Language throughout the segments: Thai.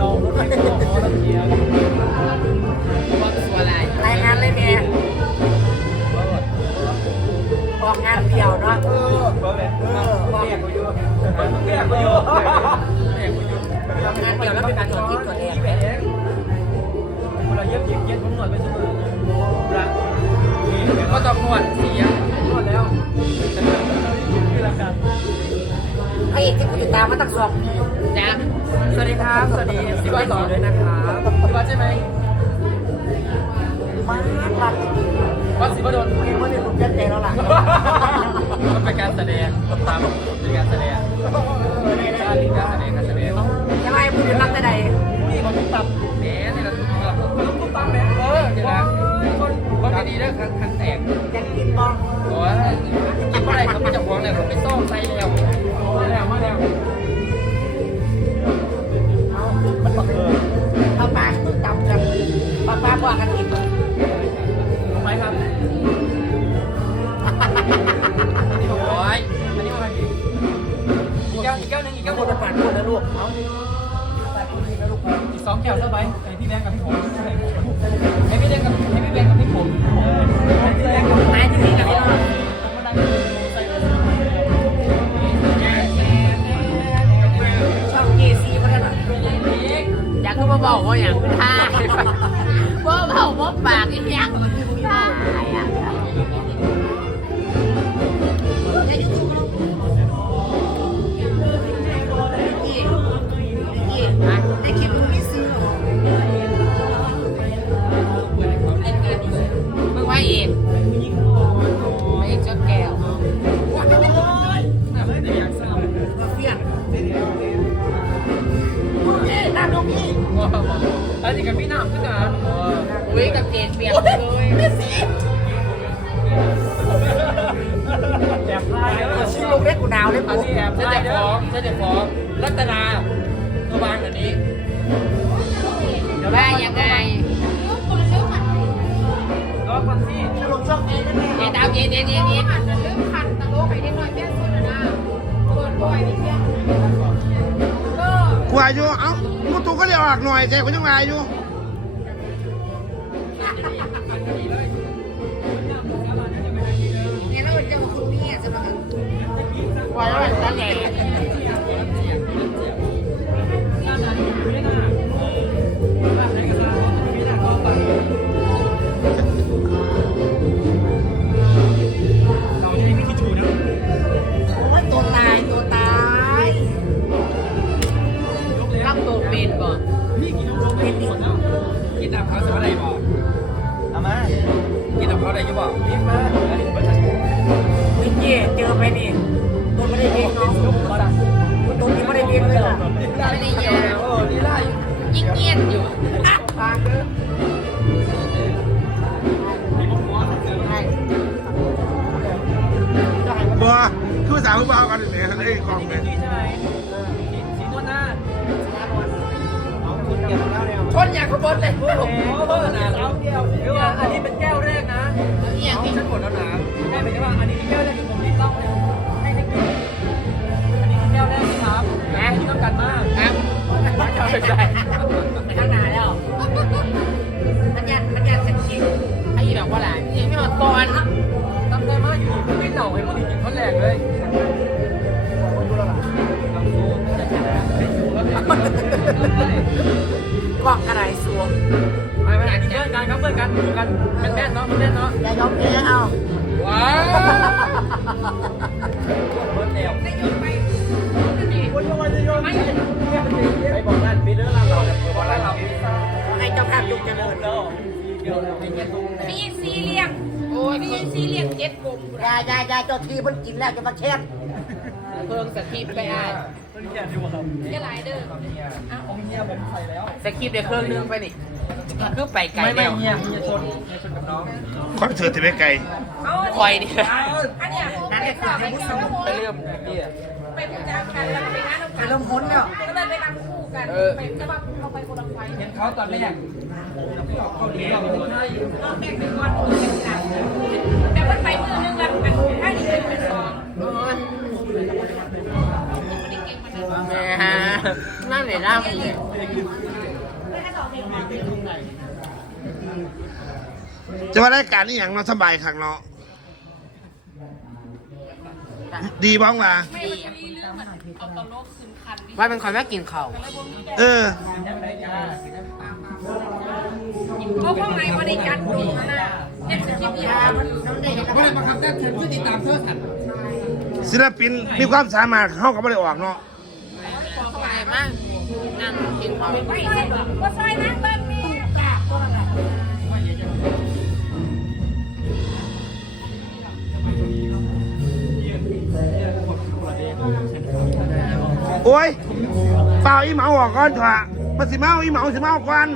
รถไฟก็บอกว่าตะเกียบว่าตัวอะไรรายงานเลยแม่ออกงานเดี่ยวเนาะเออเปิดเลยเออเรียกกูอยู่เรียกกูอยู่เรียกกูอยู่ออกงานเดี่ยวแล้วเป็นการตรวจทิพย์ตรวจแรงเองเวลาเย็บเย็บเย็บผมหนวดไปเสมอละก็ต้องนวดเสียนวดแล้วคือละกันพระเอกที่กูติดตามมาตั้งสองปีจ้ะ สวัสดีครับสวัสดีสิบวันต่อด้วยนะครับสิบวันใช่ไหมมากรักวัดสิบวันโดนเกมว่าเนี่ยคุณเจ็ดใจแล้วล่ะมันเป็นการแสดงตามเป็นการแสดงการเรียนการแสดงการแสดงต้อง อีกสองแก้วเท่าไหร่ไอ้พี่แบงค์กับพี่ผมให้พี่แบงค์กับให้พี่แบงค์กับพี่ผมให้พี่แบงค์กับไม้ที่นี่กับพี่น้องมาช่องเกซีเขาได้หน่อยอยากก็มาบอกว่าอย่างท่าว่าเผาว่าปากอีกอย่าง นี่อันนี้กับพี่น้ำขึ้นนะอุ้ยกับเจนเปลี่ยนเลยแอบไล่แล้วชิลงเล็กกูหนาวเลยอันกูนี้แอบฉันไล่จะเด้ฟ้อองฉันจะฟ้องรัตนา กูอายุเอ้ากูตูก็เรียกออกหน่อยใจกูยังไงอายุเนี่ยแล้วจะมาคุณนี่จะมาว่าแล้วนั่น นก่อนพี่กินน้ำเป็นหมดแล้วกินน้ำเขาจะอะไรบอกเอามากินน้ำเขาได้ยังบอกพี่มาอันนี้เป็นวิเจเจอไปนี่ตัวไม่ได้เลี้ยงน้องตัวนี้ไม่ได้เลี้ยงเลยล่ะไม่ได้เยอะเออนี่ไล่ยิ่งเงียบอยู่ปากเด้อมีพวกหัวเสือใช่บัวคือสาวเบากันเนี่ยไอ้กองเนี่ย แล้วเร็วชนอยางขบวนเลยโอ้โหเพิ่มนะเอาแก้วเดี๋ยวว่าอันนี้เป็นแก้วแรกนะอย่างที่ฉันหมดแล้วนะใช่ไหมว่าอันนี้แก้วแรกที่ผมรีบเล่าเลยให้ให้กินอันนี้แก้วแรกครับนะที่ต้องการมากครับแก้วเป็นใจไปข้างหน้าแล้วมันยันมันยันสักทีไอ้ดอกว่าหลานยังไม่หมดตอนทำได้มากอยู่ไม่เหน่าให้พอดีกินคนแรกเลยกล่ องกระไรสวมไปไปไหนเพื่อนกันครับเพื่อนกันอยู่กันเป็นแม่เนาะเป็นแม่เนาะอย่ายอมแพ้เอาว้าวเบิร์ดเดียวไม่โยนไปโยนจะโยนไม่ไปบอกนั่นมีเรื่องเราเนี่ยบอกนั่นเราให้เจ้าภาพยุกเจริญเนาะเกี่ยวไอ้เนี่ยตรงมีซีเรียงโอ้ยมีซีเรียงเจ็ดกลมยายายาเจ้าทีมันกินแล้วจะมาแช่เพิ่งสคริปต์ไปอ่าน ต้นแก่ดูครับจะหลายเด้อของเฮียผมใส่แล้วสคริปต์เดี๋ยวเครื่องนึงไปนี่คือไปไกลไม่ไม่แล้วเฮียเฮียชนเฮียชนกับน้องคอนเสิร์ตที่ไม่ไกลคอยดิอันเนี้ยนั่นแหละคือที่มุสลิมไปเริ่มพี่ไปพูดจากันแล้วก็ไปนน้ำกันเริ่มพ้นแล้วก็เลยไปนั่งคู่กันไปแต่ว่าเราไปคนละไฟเห็นเขาตอนแรกเขาดีเราไม่ได้เราแบ่งเป็นวันคนเป็นหลังแต่ว่าไปมือนึงแล้วกันถ้าดีเป็นสอง แม่นั่นเลยร่ำเลยจะมาได้การนี่อย่างเนาะสบายขังเนาะดีบ้างล่ะว่าเป็นคนไม่กินข้าวเออเพราะว่าไงบริการดูนะเจ็ดสิบคลิปเดียวไม่ได้บังคับแต่ฉันก็ติดตามเธอสันศิลปินมีความสามารถเข้ากับไม่ได้ออกเนาะ มากนั่งกินข้าวไม่ใช่ว่าซอยนั่งเบิ้งนี่กราบตัวละโอ้ยเปล่าอีเหมาออกก่อนเถอะมาสิเมาอีเหมาสิเมาก่อน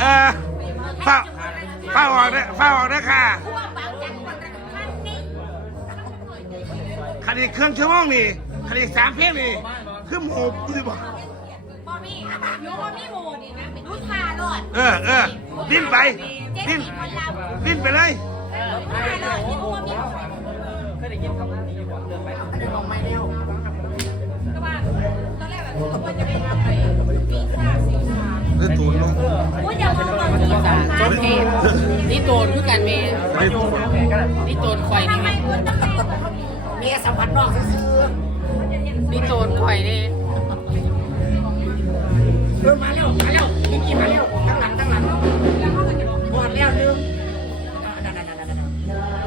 เออเปล่าเปล่าออกได้เปล่าออกได้ค่ะ คันอีกเครื่องชั่วโมงนี่คันอีกสามเพลงนี่คือหมูดูสิบ่บอมี่โยบอมี่โมนี่นะเป็นลูกค้าหลอดเออเออดิ้นไปเจ๊ดิ้นสีคนเราดิ้นไปเลยลูกค้าหลอดที่โมมี่เคยได้ยินคำนี้ก่อนเดินไปก็ว่าตอนแรกแบบว่าจะไปทำอะไรปีซ่าสีชาเรื่องตูนเนาะโอ้ยอย่ามองตอนสีชาโจนเทพนี่โตนคือกันเมย์ไม่ตูนนี่โตนข่อยนี่ทำไมคุณต้องแม่กับเขาดีเมียสัมผัสนอกซื่อนี่โตนข่อยนี่ๆเริ่มมาแล้วมาแล้วกินกินมาแล้วทั้งหลังทั้งหลังหมดแล้วลืมนั่นนั่นนั่นนั่น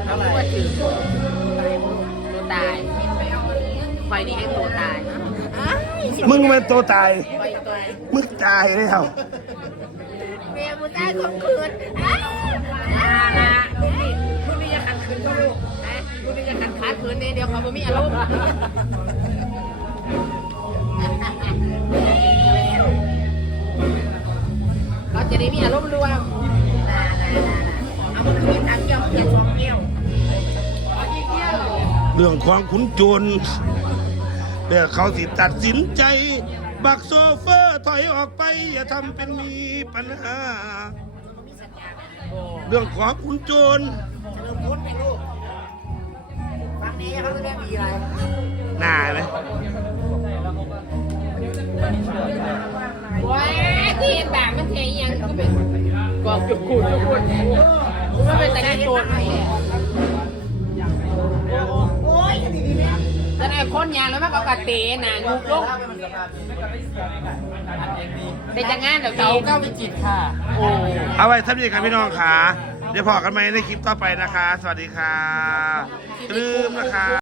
เขาพูดว่าถือตัวตายข่อยนี่ให้ตัวตายมึงเป็นตัวตายข่อยตัวมึงตายเลยครับเมียมึงได้ข่มขืนละลูกนี่ลูกนี่จะขัดขืนก็ลูก กูนี่จะขัดขาขืนเนี่ยเดี๋ยวเขาบ่มีอารมณ์เขาจะได้มีอารมณ์รวมเอามันคือทางเกี่ยวเกี่ยวสองเกี่ยวเรื่องของขุนโจรเดี๋ยวเขาสิตัดสินใจ บักโซเฟอร์ถอยออกไป อย่าทำเป็นมีปัญหา เรื่องของขุนโจรเริ่มพ้นไปลูก นี้เขาจะได้มีอะไรหน้าไหมว้ายที่เห็นบางมันเทียยังก็เป็นกองจุกกูดจุกกูดมันเป็นแต่ในโจรนั่นแหละโอ้ยดีๆเลยแต่ในคนยางแล้วมันก็กระเตะนายุบลงเป็นจังงานเดี๋ยวเขาก็ไปจิตค่ะ โอ้เอาไว้ท่านผู้ชมครับพี่น้องขาเดี๋ยวพอกันไหมในคลิปต่อไปนะคะ สวัสดีค่ะ ลืมนะคะ